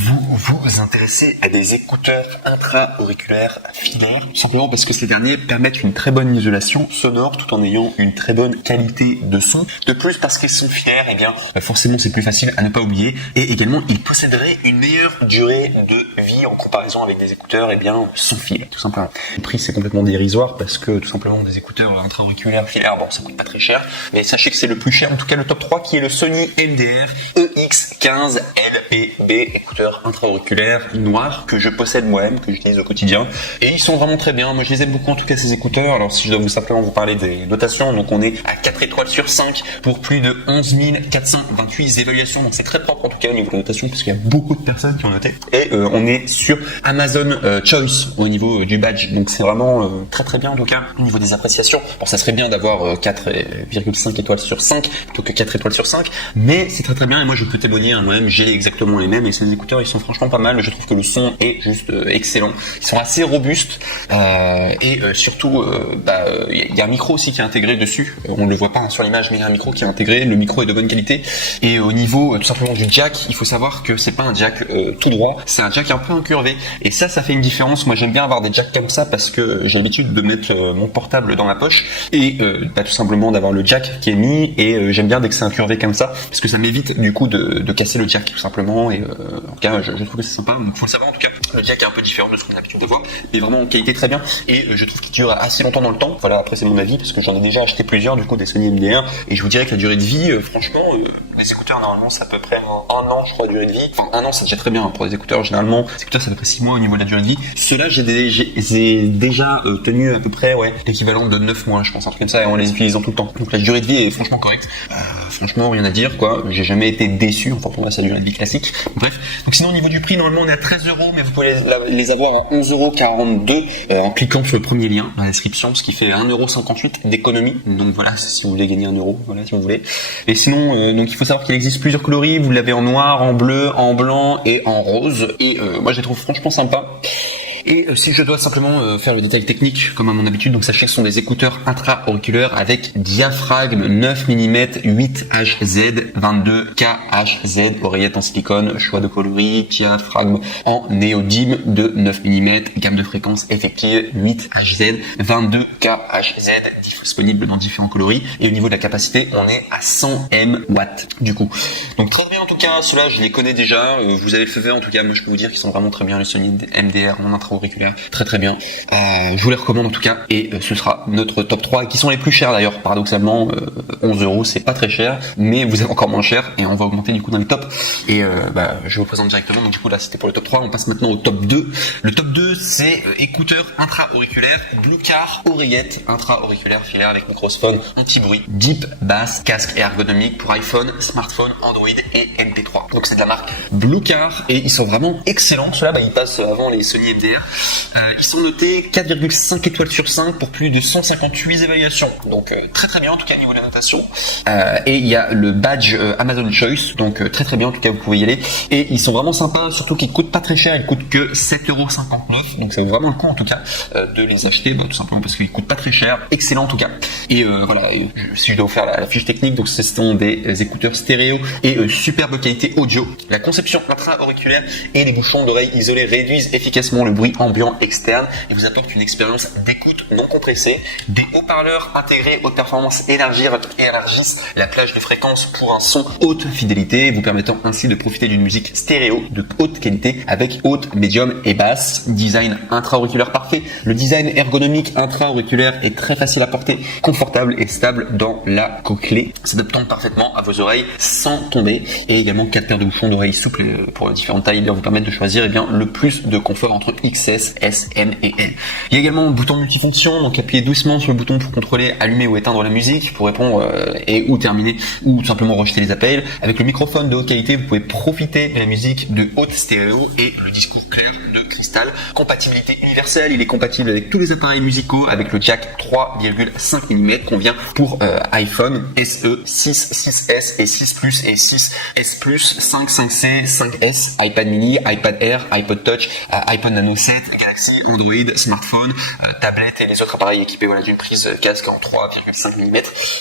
Vous vous intéressez à des écouteurs intra-auriculaires filaires, tout simplement parce que ces derniers permettent une très bonne isolation sonore tout en ayant une très bonne qualité de son. De plus, parce qu'ils sont filaires, eh bien, forcément c'est plus facile à ne pas oublier, et également ils posséderaient une meilleure durée de vie en comparaison avec des écouteurs, eh bien, sans fil, tout simplement. Le prix c'est complètement dérisoire parce que tout simplement des écouteurs intra-auriculaires filaires, bon, ça coûte pas très cher, mais sachez que c'est le plus cher, en tout cas le top 3 qui est le Sony MDR EX15 LPB, écouteurs intra-auriculaires noirs que je possède moi-même, que j'utilise au quotidien, et ils sont vraiment très bien. Moi je les aime beaucoup en tout cas ces écouteurs. Alors si je dois simplement vous parler des notations, donc on est à 4 étoiles sur 5 pour plus de 11 428 évaluations, donc c'est très propre en tout cas au niveau de la notation parce qu'il y a beaucoup de personnes qui ont noté, et on est sur Amazon Choice au niveau du badge, donc c'est vraiment très très bien en tout cas au niveau des appréciations. Bon, ça serait bien d'avoir 4,5 étoiles sur 5 plutôt que 4 étoiles sur 5, mais c'est très très bien, et moi je peux témoigner, moi-même j'ai exactement les mêmes, et ces écouteurs ils sont franchement pas mal. Je trouve que le son est juste excellent, ils sont assez robustes, et surtout il y a un micro aussi qui est intégré dessus, on ne le voit pas sur l'image, mais il y a un micro qui est intégré, le micro est de bonne qualité, et au niveau tout simplement du jack, il faut savoir que c'est pas un jack tout droit, c'est un jack un peu incurvé, et ça fait une différence. Moi j'aime bien avoir des jacks comme ça parce que j'ai l'habitude de mettre mon portable dans ma poche, et tout simplement d'avoir le jack qui est mis, et j'aime bien dès que c'est incurvé comme ça parce que ça m'évite du coup de casser le jack tout simplement, et en tout cas je trouve que c'est sympa. Donc faut le savoir en tout cas, le jack est un peu différent de ce qu'on a l'habitude de voir, mais vraiment en qualité très bien, et je trouve qu'il dure assez longtemps dans le temps. Voilà, après c'est mon avis parce que j'en ai déjà acheté plusieurs du coup des Sony MDR, et je vous dirais que la durée de vie, franchement, les écouteurs normalement c'est à peu près un an je crois de durée de vie. Enfin un an c'est déjà très bien pour les écouteurs, généralement les écouteurs c'est à peu près 6 mois au niveau de la durée de vie. Ceux-là j'ai déjà tenu à peu près l'équivalent de 9 mois je pense, un truc comme ça, et en les utilisant tout le temps. Donc la durée de vie est franchement correcte, franchement rien à dire quoi, j'ai jamais été déçu, enfin pour moi c'est la durée de vie classique. Bref, donc sinon au niveau du prix normalement on est à 13 €, mais vous pouvez les avoir à 11,42 € en cliquant sur le premier lien dans la description, ce qui fait 1,58 € d'économie. Donc voilà, si vous voulez gagner 1 €, voilà si vous voulez. Et sinon donc il faut savoir qu'il existe plusieurs coloris, vous l'avez en noir, en bleu, en blanc et en rose, et moi je les trouve franchement sympas. Et si je dois simplement faire le détail technique comme à mon habitude, donc sachez que ce sont des écouteurs intra-auriculaires avec diaphragme 9 mm 8HZ 22KHZ, oreillette en silicone, choix de coloris, diaphragme en néodyme de 9 mm, gamme de fréquence effective 8HZ 22KHZ, disponible dans différents coloris, et au niveau de la capacité on est à 100 MW du coup. Donc très bien en tout cas, ceux-là je les connais déjà, vous avez le feu vert en tout cas, moi je peux vous dire qu'ils sont vraiment très bien, les Sony MDR en intra-auriculaire, très très bien. Je vous les recommande en tout cas, et ce sera notre top 3, qui sont les plus chers d'ailleurs, paradoxalement. 11 € c'est pas très cher, mais vous êtes encore moins cher, et on va augmenter du coup dans les tops, et je vous présente directement. Donc du coup là c'était pour le top 3, on passe maintenant au top 2. Le top 2 c'est écouteurs intra-auriculaires Bluecar, oreillette intra-auriculaire filaire avec microphone anti-bruit, deep bass, casque ergonomique pour iPhone, smartphone, Android et MP3. Donc c'est de la marque Bluecar, et ils sont vraiment excellents. Ceux-là ils passent avant les Sony MDR. Ils sont notés 4,5 étoiles sur 5 pour plus de 158 évaluations, donc très très bien en tout cas au niveau de la notation. Et il y a le badge Amazon Choice, donc très très bien en tout cas, vous pouvez y aller, et ils sont vraiment sympas, surtout qu'ils coûtent pas très cher, ils coûtent que 7,59 €, donc ça vaut vraiment le coup en tout cas de les acheter, tout simplement parce qu'ils coûtent pas très cher, excellent en tout cas. Et voilà, si je dois vous faire la fiche technique, donc ce sont des écouteurs stéréo et superbe qualité audio. La conception intra-auriculaire et les bouchons d'oreille isolés réduisent efficacement le bruit ambiant externe et vous apportent une expérience d'écoute non compressée. Des haut-parleurs intégrés haute performance élargissent la plage de fréquences pour un son haute fidélité, vous permettant ainsi de profiter d'une musique stéréo de haute qualité avec haute, médium et basse. Design intra-auriculaire parfait. Le design ergonomique intra-auriculaire est très facile à porter, confortable et stable dans la cochlée, s'adaptant parfaitement à vos oreilles sans tomber. Et également 4 paires de bouchons d'oreilles souples pour différentes tailles, vous permettent de choisir le plus de confort entre XS, S, M et L. Il y a également un bouton multifonction, donc appuyez doucement sur le bouton pour contrôler, allumer ou éteindre la musique, pour répondre ou terminer, ou tout simplement rejeter les appels. Avec le microphone de haute qualité, vous pouvez profiter de la musique de haute stéréo et le discours clair de Christophe cristal. Compatibilité universelle, il est compatible avec tous les appareils musicaux avec le jack 3,5 mm qu'on vient pour iPhone SE, 6, 6S et 6 Plus et 6S Plus, 5, 5C, 5S, iPad mini, iPad Air, iPod Touch, iPod Nano 7, Galaxy, Android, smartphone, tablette et les autres appareils équipés d'une prise casque en 3,5 mm.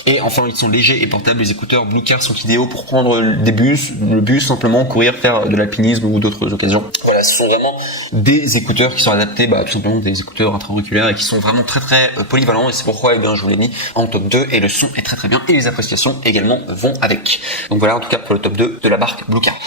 Et enfin, ils sont légers et portables. Les écouteurs Bluecare sont idéaux pour prendre le bus, simplement courir, faire de l'alpinisme ou d'autres occasions. Voilà, ce sont vraiment des écouteurs qui sont adaptés, tout simplement des écouteurs intra-auriculaires et qui sont vraiment très très polyvalents, et c'est pourquoi je vous l'ai mis en top 2, et le son est très très bien et les appréciations également vont avec. Donc voilà, en tout cas pour le top 2 de la marque Bluecare.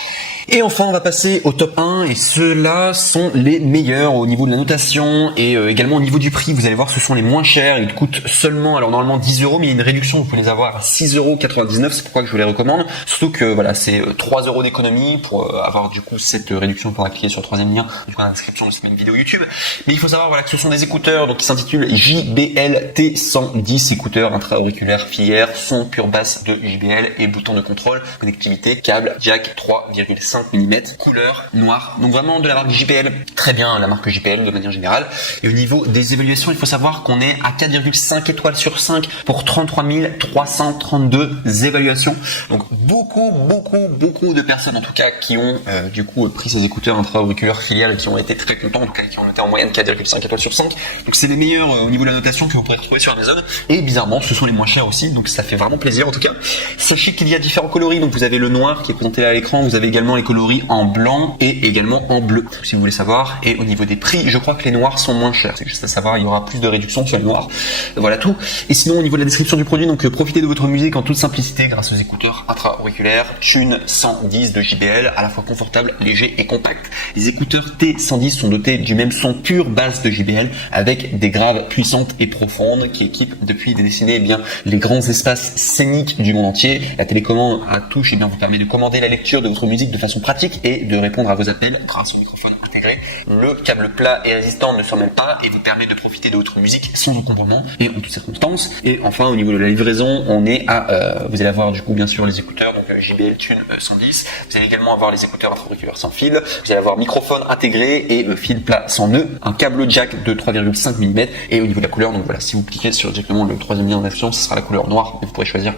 Et enfin, on va passer au top 1, et ceux-là sont les meilleurs au niveau de la notation et également au niveau du prix. Vous allez voir, ce sont les moins chers. Ils coûtent seulement, alors normalement 10 €, mais il y a une réduction, vous pouvez les avoir à 6,99 €. C'est pourquoi je vous les recommande. Surtout que voilà, c'est 3 € d'économie pour avoir du coup cette réduction. Pour cliquer sur le troisième lien du coup, dans la description de cette même vidéo YouTube. Mais il faut savoir voilà que ce sont des écouteurs donc qui s'intitulent JBL T110, écouteurs intra-auriculaires filière, son pure basse de JBL et bouton de contrôle, connectivité, câble, jack 3,5 mm, couleur noire. Donc vraiment de la marque JBL, très bien la marque JBL de manière générale. Et au niveau des évaluations, il faut savoir qu'on est à 4,5 étoiles sur 5 pour 33 332 évaluations. Donc beaucoup de personnes en tout cas qui ont du coup pris ces écouteurs intra-auriculaires filières et qui ont été très contents, en tout cas qui ont été en moyenne 4,5 étoiles sur 5. Donc c'est les meilleurs au niveau de la notation que vous pourrez retrouver sur Amazon. Et bizarrement, ce sont les moins chers aussi, donc ça fait vraiment plaisir en tout cas. Sachez qu'il y a différents coloris, donc vous avez le noir qui est présenté là à l'écran, vous avez également les coloris en blanc et également en bleu, si vous voulez savoir. Et au niveau des prix, je crois que les noirs sont moins chers, c'est juste à savoir, il y aura plus de réduction sur les noirs. Voilà tout. Et sinon au niveau de la description du produit, donc profitez de votre musique en toute simplicité grâce aux écouteurs intra-auriculaires Tune 110 de JBL, à la fois confortable, léger et compact. Les écouteurs T110 sont dotés du même son pure basse de JBL avec des graves puissantes et profondes qui équipent depuis des décennies les grands espaces scéniques du monde entier. La télécommande à touche vous permet de commander la lecture de votre musique de façon pratique et de répondre à vos appels grâce au microphone intégré. Le câble plat et résistant ne s'en mêle pas et vous permet de profiter de votre musique sans encombrement et en toutes circonstances. Et enfin au niveau de la livraison, on est à vous allez avoir du coup bien sûr les écouteurs donc JBL Tune 110. Vous allez également avoir les écouteurs intra-auriculaires sans fil. Vous allez avoir microphone intégré et fil plat sans nœud, un câble jack de 3,5 mm et au niveau de la couleur, donc voilà, si vous cliquez sur directement le troisième lien en description, ce sera la couleur noire et vous pourrez choisir